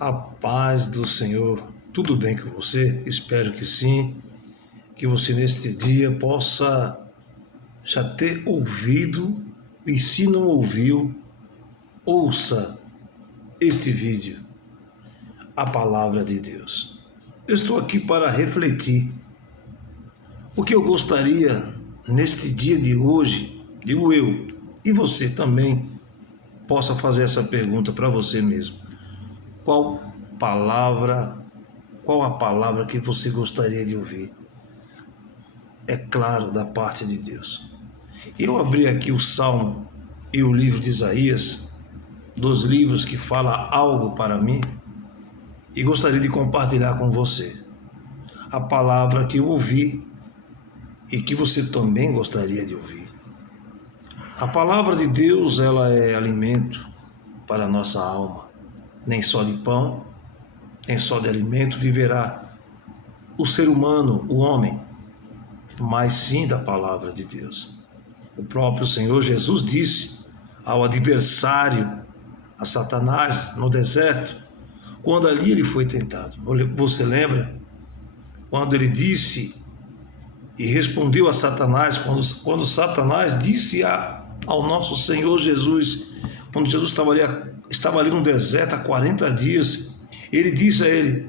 A paz do Senhor, tudo bem com você? Espero que sim, que você neste dia possa já ter ouvido e se não ouviu, ouça este vídeo, a palavra de Deus. Eu estou aqui para refletir. O que eu gostaria neste dia de hoje, digo eu, e você também possa fazer essa pergunta para você mesmo. Qual a palavra que você gostaria de ouvir? É claro, da parte de Deus. Eu abri aqui o Salmo e o livro de Isaías, dos livros que falam algo para mim, e gostaria de compartilhar com você a palavra que eu ouvi e que você também gostaria de ouvir. A palavra de Deus, ela é alimento para a nossa alma. Nem só de pão, nem só de alimento viverá o ser humano, o homem, mas sim da palavra de Deus. O próprio Senhor Jesus disse ao adversário, a Satanás, no deserto, quando ali ele foi tentado. Você lembra? Quando ele disse e respondeu a Satanás, quando Satanás disse ao nosso Senhor Jesus, quando Jesus estava ali no deserto há 40 dias, ele disse a ele: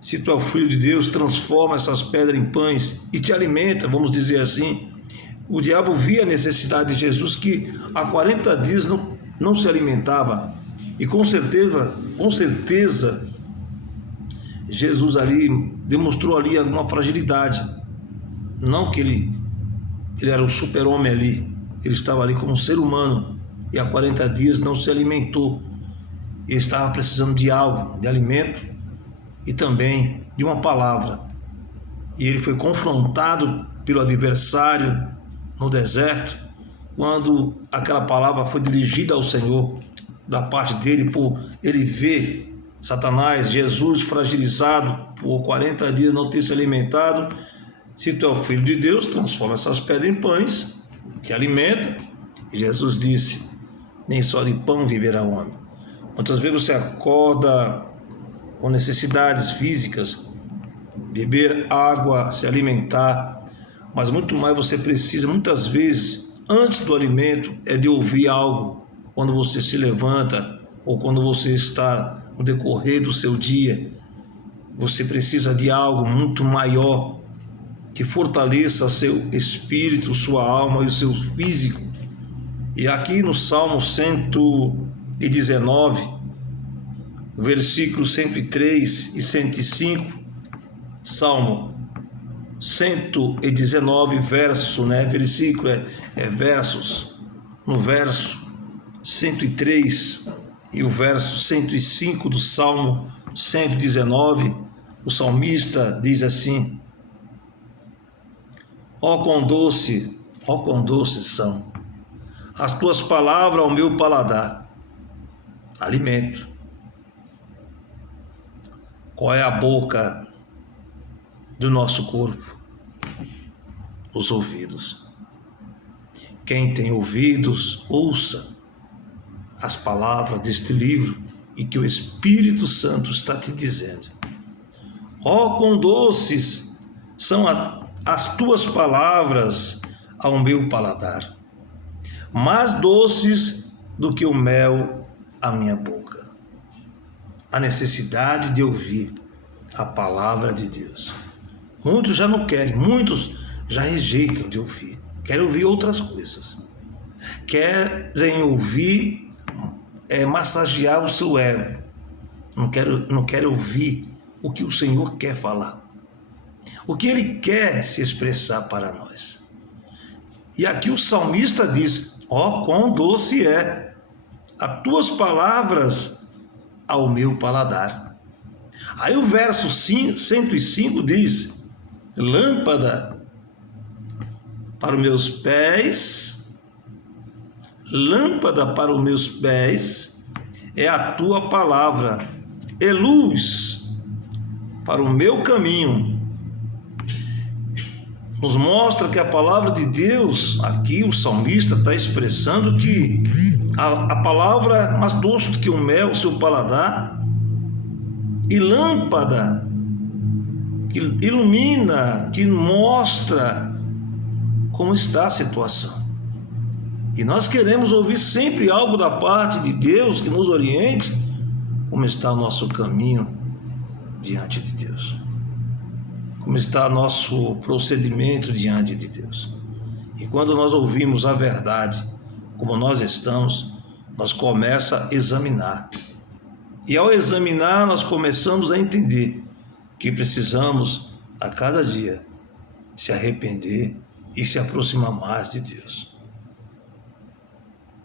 se tu é o Filho de Deus, transforma essas pedras em pães e te alimenta, vamos dizer assim. O diabo via a necessidade de Jesus, que há 40 dias não se alimentava, e com certeza Jesus ali demonstrou ali alguma fragilidade. Não que ele era o super-homem ali, ele estava ali como um ser humano, e há 40 dias não se alimentou. Ele estava precisando de algo, de alimento e também de uma palavra. E ele foi confrontado pelo adversário no deserto, quando aquela palavra foi dirigida ao Senhor, da parte dele, por ele ver Satanás, Jesus fragilizado por 40 dias não ter se alimentado. Se tu é o Filho de Deus, transforma essas pedras em pães, te alimenta. E Jesus disse: nem só de pão viverá o homem. Muitas vezes você acorda com necessidades físicas, beber água, se alimentar, mas muito mais você precisa, muitas vezes, antes do alimento, é de ouvir algo. Quando você se levanta ou quando você está no decorrer do seu dia, você precisa de algo muito maior, que fortaleça seu espírito, sua alma e o seu físico. E aqui no Salmo 119, versículos 103 e 105, Salmo 119, versos, no verso 103 e o verso 105 do Salmo 119, o salmista diz assim: ó quão doces são as tuas palavras ao meu paladar, alimento. Qual é a boca do nosso corpo? Os ouvidos. Quem tem ouvidos, ouça as palavras deste livro e que o Espírito Santo está te dizendo. Ó, quão doces são as tuas palavras ao meu paladar, mais doces do que o mel à minha boca. A necessidade de ouvir a palavra de Deus. Muitos já não querem, muitos já rejeitam de ouvir, querem ouvir outras coisas, querem ouvir, massagear o seu ego, não querem ouvir o que o Senhor quer falar, o que Ele quer se expressar para nós. E aqui o salmista diz: ó, quão doce é as tuas palavras ao meu paladar. Aí o verso 105 diz: lâmpada para os meus pés, é a tua palavra, e luz para o meu caminho. Nos mostra que a palavra de Deus, aqui o salmista está expressando que a palavra, mais doce do que o mel, seu paladar, e lâmpada que ilumina, que mostra como está a situação. E nós queremos ouvir sempre algo da parte de Deus que nos oriente como está o nosso caminho diante de Deus, como está nosso procedimento diante de Deus. E quando nós ouvimos a verdade, como nós estamos, nós começamos a examinar. E ao examinar, nós começamos a entender que precisamos, a cada dia, se arrepender e se aproximar mais de Deus.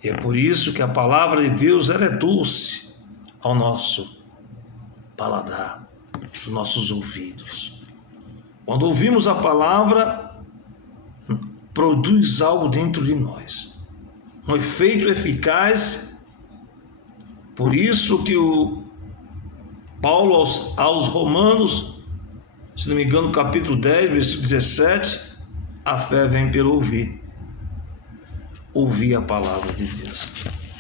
E é por isso que a palavra de Deus ela é doce ao nosso paladar, aos nossos ouvidos. Quando ouvimos a palavra, produz algo dentro de nós, um efeito eficaz. Por isso que o Paulo aos Romanos, se não me engano, capítulo 10, versículo 17, a fé vem pelo ouvir a palavra de Deus.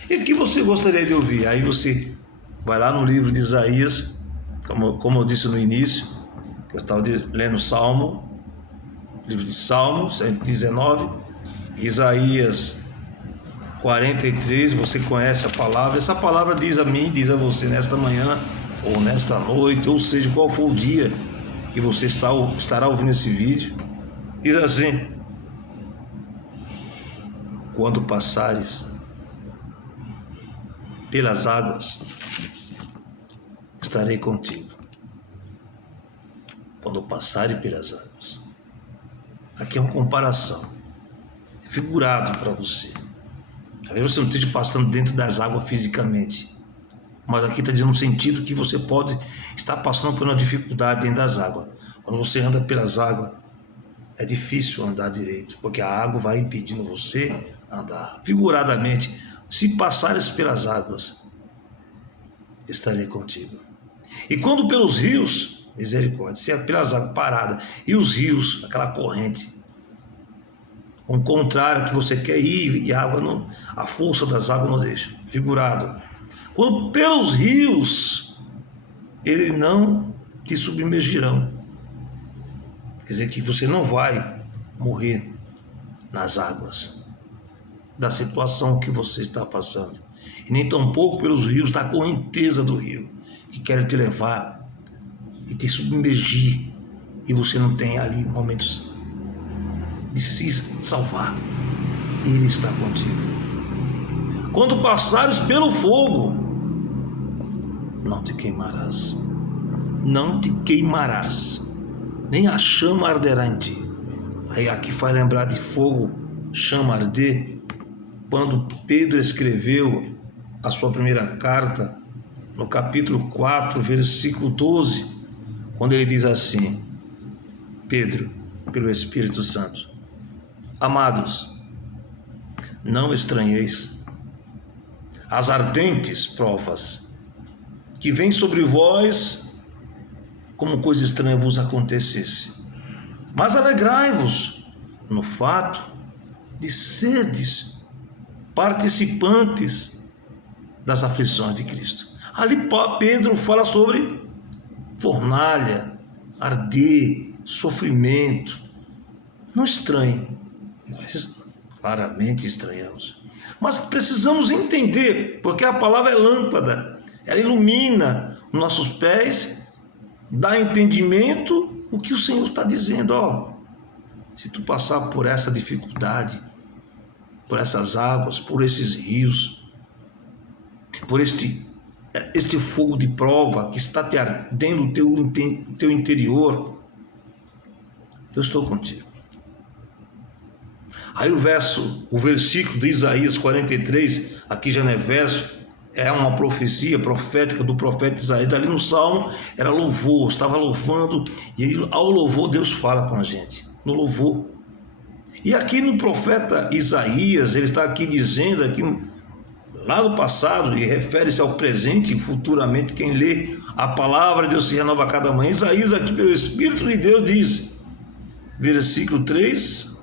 E o que você gostaria de ouvir? Aí você vai lá no livro de Isaías, como eu disse no início, eu estava lendo Salmo, livro de Salmos, 119, Isaías 43, você conhece a palavra. Essa palavra diz a mim, diz a você nesta manhã, ou nesta noite, ou seja, qual for o dia que você estará ouvindo esse vídeo. Diz assim: quando passares pelas águas, estarei contigo. Quando passares pelas águas. Aqui é uma comparação, figurado para você. Talvez você não esteja passando dentro das águas fisicamente, mas aqui está dizendo um sentido que você pode estar passando por uma dificuldade dentro das águas. Quando você anda pelas águas, é difícil andar direito, porque a água vai impedindo você andar. Figuradamente, se passares pelas águas, estarei contigo. E quando pelos rios, misericórdia, se é pelas águas paradas, e os rios, aquela corrente, o contrário que você quer ir e a água não, a força das águas não deixa. Figurado. Quando pelos rios, ele não te submergirão. Quer dizer que você não vai morrer nas águas da situação que você está passando. E nem tampouco pelos rios, da correnteza do rio, que quer te levar e te submergir. E você não tem ali momentos de se salvar. Ele está contigo. Quando passares pelo fogo, não te queimarás. Não te queimarás, nem a chama arderá em ti. Aí aqui faz lembrar de fogo, chama, arder, quando Pedro escreveu a sua primeira carta, no capítulo 4, versículo 12, quando ele diz assim: Pedro, pelo Espírito Santo: amados, não estranheis as ardentes provas que vêm sobre vós, como coisa estranha vos acontecesse, mas alegrai-vos no fato de serdes participantes das aflições de Cristo. Ali Pedro fala sobre fornalha, arder, sofrimento. Não estranhe, nós claramente estranhamos, mas precisamos entender, porque a palavra é lâmpada, ela ilumina os nossos pés, dá entendimento o que o Senhor está dizendo. Se tu passar por essa dificuldade, por essas águas, por esses rios, por este fogo de prova que está te ardendo o teu interior, eu estou contigo. Aí o versículo de Isaías 43, aqui já não é verso, é uma profecia profética do profeta Isaías. Ali no Salmo era louvor, estava louvando, e aí, ao louvor Deus fala com a gente, no louvor. E aqui no profeta Isaías, ele está aqui dizendo, aqui, lá no passado, e refere-se ao presente e futuramente, quem lê a palavra de Deus se renova a cada manhã. Isaías aqui pelo Espírito de Deus diz, versículo 3,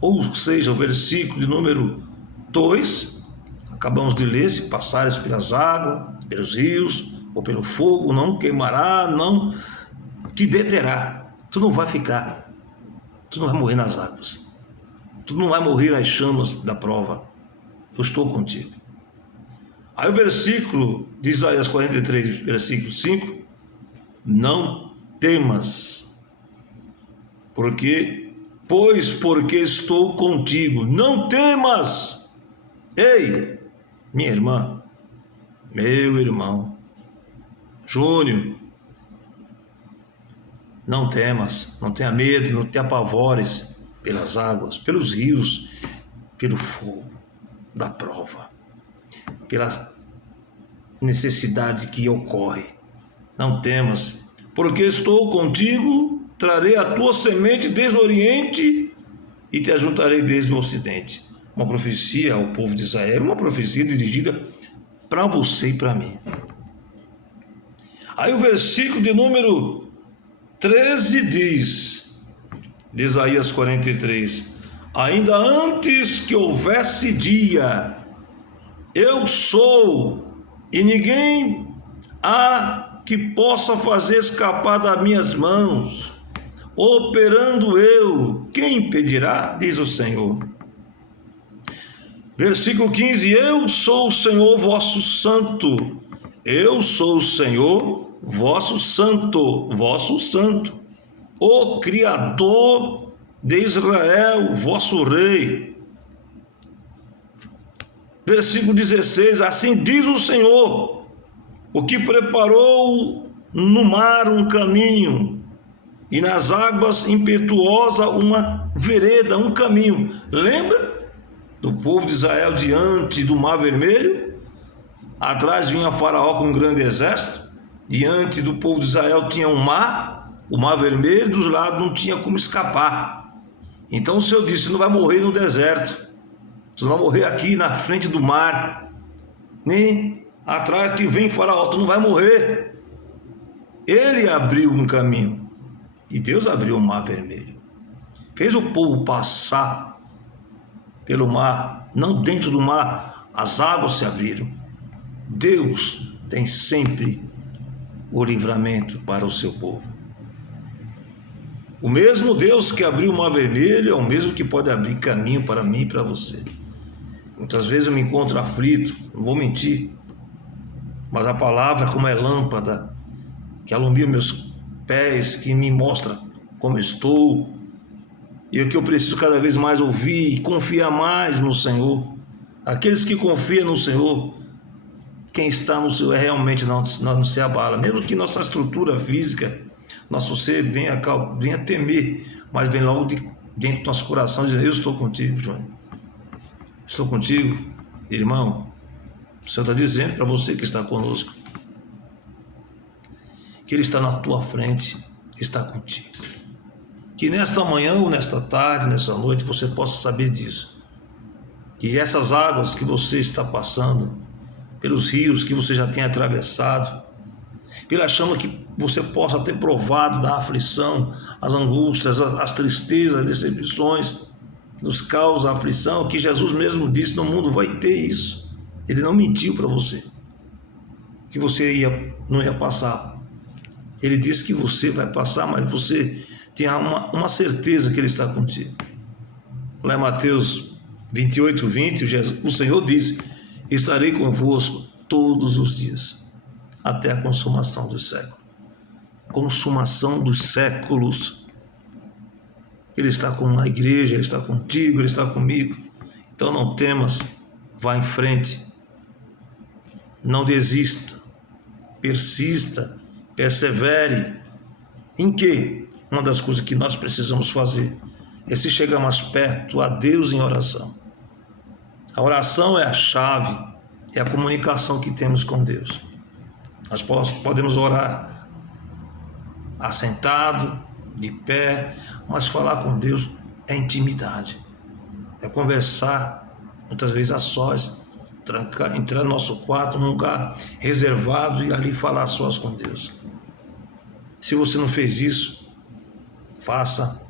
ou seja, o versículo de número 2, acabamos de ler: se passares pelas águas, pelos rios, ou pelo fogo, não queimará, não te deterá. Tu não vai ficar, tu não vai morrer nas águas, tu não vai morrer nas chamas da prova. Eu estou contigo. Aí o versículo de Isaías 43, versículo 5, não temas, porque estou contigo. Não temas. Ei, minha irmã, meu irmão, Júnior, não temas, não tenha medo, não te apavores pelas águas, pelos rios, pelo fogo da prova, pela necessidade que ocorre. Não temas, porque estou contigo, trarei a tua semente desde o oriente e te ajuntarei desde o ocidente. Uma profecia ao povo de Israel, uma profecia dirigida para você e para mim. Aí o versículo de número 13 diz, de Isaías 43, ainda antes que houvesse dia, eu sou, e ninguém há que possa fazer escapar das minhas mãos. Operando eu, quem impedirá? Diz o Senhor. Versículo 15, eu sou o Senhor vosso santo. Eu sou o Senhor vosso santo, o Criador de Israel, vosso Rei. Versículo 16, assim diz o Senhor, o que preparou no mar um caminho, e nas águas impetuosa uma vereda, um caminho. Lembra do povo de Israel diante do Mar Vermelho? Atrás vinha Faraó com um grande exército. Diante do povo de Israel tinha um mar, o Mar Vermelho, dos lados não tinha como escapar. Então o Senhor disse, você não vai morrer no deserto, você não vai morrer aqui na frente do mar, nem atrás que vem Faraó, tu não vai morrer. Ele abriu um caminho. E Deus abriu o Mar Vermelho, fez o povo passar pelo mar, não dentro do mar, as águas se abriram. Deus tem sempre o livramento para o seu povo. O mesmo Deus que abriu o Mar Vermelho é o mesmo que pode abrir caminho para mim e para você. Muitas vezes eu me encontro aflito, não vou mentir, mas a palavra, como é lâmpada, que alumia meus pés, que me mostra como estou, e o que eu preciso cada vez mais ouvir e confiar mais no Senhor. Aqueles que confiam no Senhor, quem está no Senhor realmente não se abala, mesmo que nossa estrutura física, nosso ser venha temer, mas vem logo dentro do nosso coração dizendo, eu estou contigo, João, estou contigo, irmão. O Senhor está dizendo para você que está conosco, que Ele está na tua frente, está contigo. Que nesta manhã ou nesta tarde, nessa noite, você possa saber disso. Que essas águas que você está passando, pelos rios que você já tem atravessado, pela chama que você possa ter provado da aflição, as angústias, as tristezas, as decepções, nos causa aflição, que Jesus mesmo disse, no mundo vai ter isso. Ele não mentiu para você, que você não ia passar. Ele disse que você vai passar, mas você tem uma certeza que Ele está contigo. Lá em Mateus 28, 20, o Senhor disse, estarei convosco todos os dias, até a consumação dos séculos. Consumação dos séculos. Ele está com a igreja, Ele está contigo, Ele está comigo. Então não temas, vá em frente. Não desista, persista, persevere. Em quê? Uma das coisas que nós precisamos fazer é se chegar mais perto a Deus em oração. A oração é a chave, é a comunicação que temos com Deus. Nós podemos orar assentado, de pé, mas falar com Deus é intimidade, é conversar, muitas vezes a sós, entrar no nosso quarto, num lugar reservado e ali falar a sós com Deus. Se você não fez isso, faça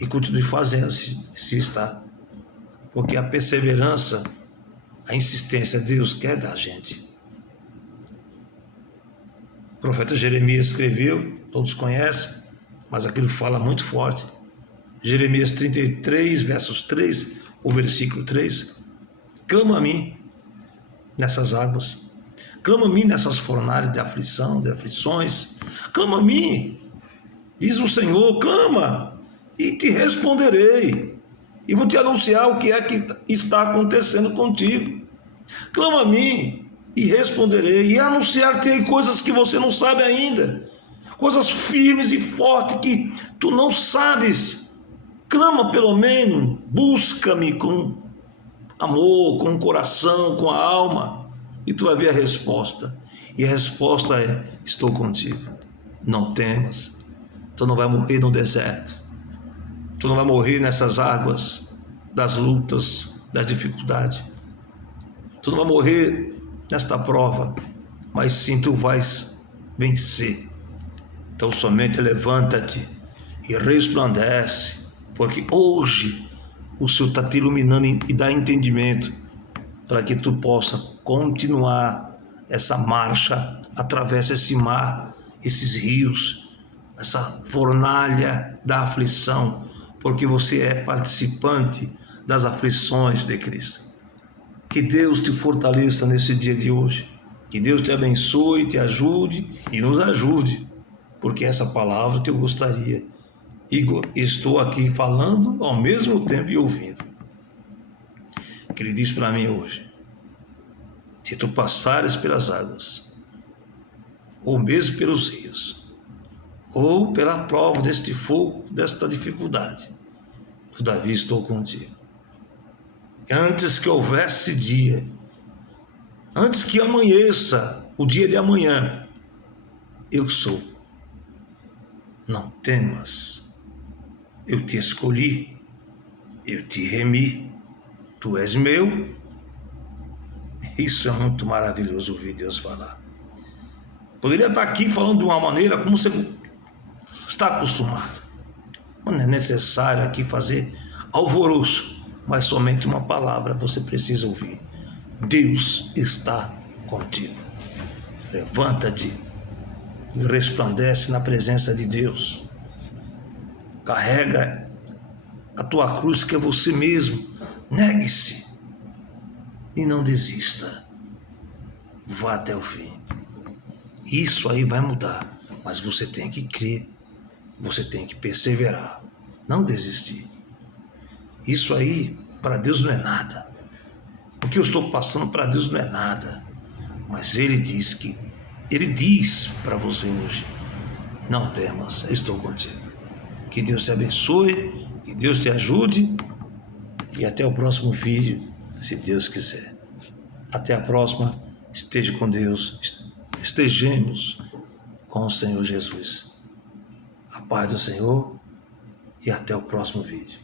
e continue fazendo se está, porque a perseverança, a insistência, Deus quer da gente. O profeta Jeremias escreveu, todos conhecem, mas aquilo fala muito forte. Jeremias 33, versos 3, o versículo 3. Clama a mim nessas águas. Clama a mim nessas fornalhas de aflição, de aflições. Clama a mim, diz o Senhor, clama, e te responderei. E vou te anunciar o que é que está acontecendo contigo. Clama a mim e responderei, e anunciar-te coisas que você não sabe ainda, coisas firmes e fortes que tu não sabes. Clama pelo menos, busca-me com amor, com o coração, com a alma, e tu vai ver a resposta. E a resposta é: estou contigo, não temas. Tu não vai morrer no deserto, tu não vai morrer nessas águas das lutas, das dificuldades, tu não vai morrer nesta prova, mas sim tu vais vencer. Então somente levanta-te e resplandece, porque hoje o Senhor está te iluminando e dá entendimento para que tu possa continuar essa marcha, atravessa esse mar, esses rios, essa fornalha da aflição, porque você é participante das aflições de Cristo. Que Deus te fortaleça nesse dia de hoje, que Deus te abençoe, te ajude e nos ajude, porque essa palavra que eu gostaria, Igor, estou aqui falando ao mesmo tempo e ouvindo. Que ele diz para mim hoje: se tu passares pelas águas, ou mesmo pelos rios, ou pela prova deste fogo, desta dificuldade, todavia estou contigo. Antes que houvesse dia, antes que amanheça o dia de amanhã, eu sou. Não temas, eu te escolhi, eu te remi, tu és meu. Isso é muito maravilhoso ouvir Deus falar. Poderia estar aqui falando de uma maneira como você está acostumado. Não é necessário aqui fazer alvoroço, mas somente uma palavra você precisa ouvir: Deus está contigo. Levanta-te e resplandece na presença de Deus. Carrega a tua cruz, que é você mesmo. Negue-se e não desista. Vá até o fim. Isso aí vai mudar, mas você tem que crer, você tem que perseverar, não desistir. Isso aí para Deus não é nada. O que eu estou passando para Deus não é nada, mas Ele diz para você hoje: não temas, estou contigo. Que Deus te abençoe, que Deus te ajude, e até o próximo vídeo, se Deus quiser. Até a próxima. Esteja com Deus, estejamos com o Senhor Jesus. A paz do Senhor e até o próximo vídeo.